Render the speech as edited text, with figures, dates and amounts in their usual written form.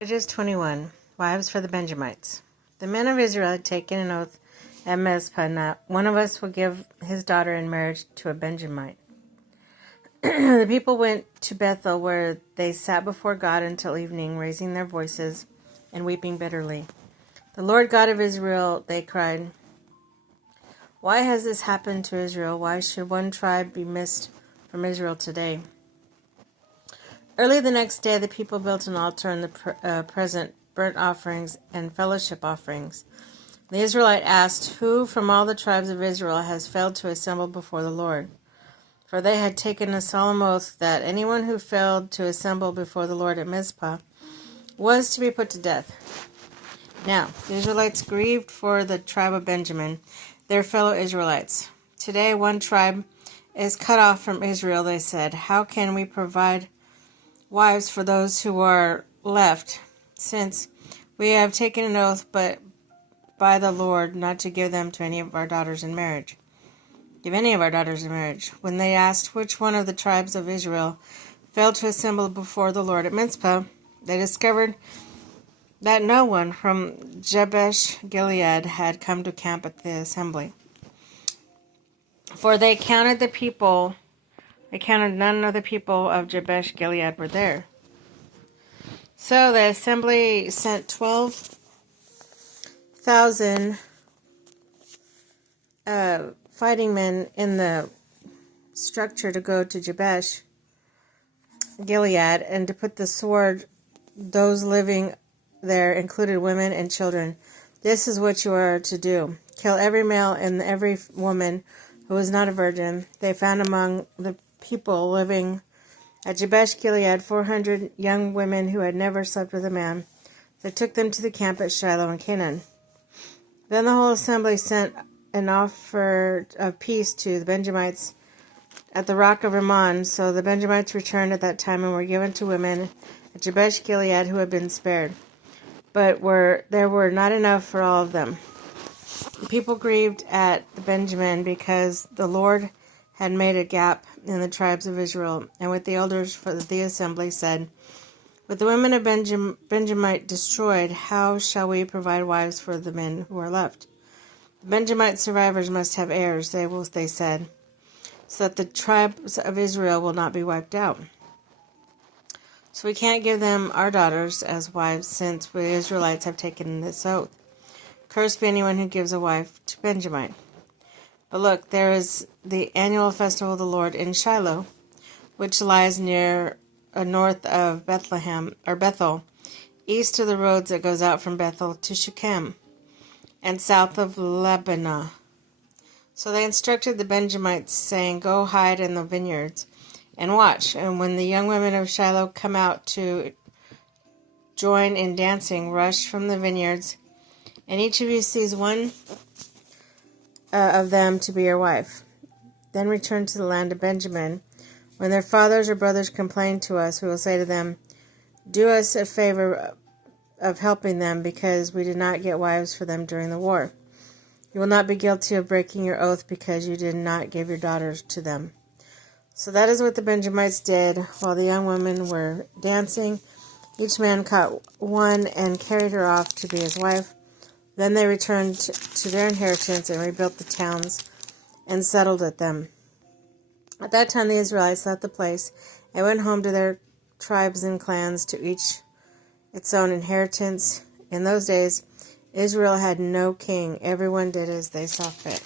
Judges 21. Wives for the Benjamites. The men of Israel had taken an oath at Mizpah, not one of us will give his daughter in marriage to a Benjamite. The people went to Bethel, where they sat before God until evening, raising their voices and weeping bitterly. The Lord God of Israel, they cried, why has this happened to Israel? Why should one tribe be missed from Israel today? Early the next day, the people built an altar and the present burnt offerings and fellowship offerings. The Israelite asked, who from all the tribes of Israel has failed to assemble before the Lord? For they had taken a solemn oath that anyone who failed to assemble before the Lord at Mizpah was to be put to death. Now, the Israelites grieved for the tribe of Benjamin, their fellow Israelites. Today, one tribe is cut off from Israel, they said. How can we provide wives for those who are left, since we have taken an oath by the Lord not to give them to any of our daughters in marriage? When they asked which one of the tribes of Israel failed to assemble before the Lord at Mizpah, they discovered that no one from Jabesh Gilead had come to camp at the assembly. For they counted none of the people of Jabesh Gilead were there. So the assembly sent 12,000 fighting men in the structure to go to Jabesh Gilead and to put the sword. Those living there included women and children. This is what you are to do. Kill every male and every woman who is not a virgin. They found among the people living at Jabesh Gilead 400 young women who had never slept with a man. They took them to the camp at Shiloh in Canaan. Then the whole assembly sent an offer of peace to the Benjamites at the rock of Rimmon. So the Benjamites returned at that time and were given to women at Jabesh Gilead who had been spared. But there were not enough for all of them. The people grieved at the Benjamin because the Lord had made a gap in the tribes of Israel, and with the elders for the assembly said, with the women of Benjamite destroyed, how shall we provide wives for the men who are left? The Benjamite survivors must have heirs, they said, so that the tribes of Israel will not be wiped out. So we can't give them our daughters as wives, since we Israelites have taken this oath. Cursed be anyone who gives a wife to Benjamite. But look, there is the annual festival of the Lord in Shiloh, which lies near north of Bethlehem or Bethel, east of the roads that goes out from Bethel to Shechem, and south of Lebanah. So they instructed the Benjamites, saying, go hide in the vineyards and watch. And when the young women of Shiloh come out to join in dancing, rush from the vineyards, and each of you sees one of them to be your wife. Then return to the land of Benjamin. When their fathers or brothers complain to us, we will say to them, do us a favor of helping them, because we did not get wives for them during the war. You will not be guilty of breaking your oath because you did not give your daughters to them. So that is what the Benjamites did. While the young women were dancing, each man caught one and carried her off to be his wife. Then they returned to their inheritance and rebuilt the towns and settled at them. At that time the Israelites left the place and went home to their tribes and clans, to each its own inheritance. In those days Israel had no king. Everyone did as they saw fit.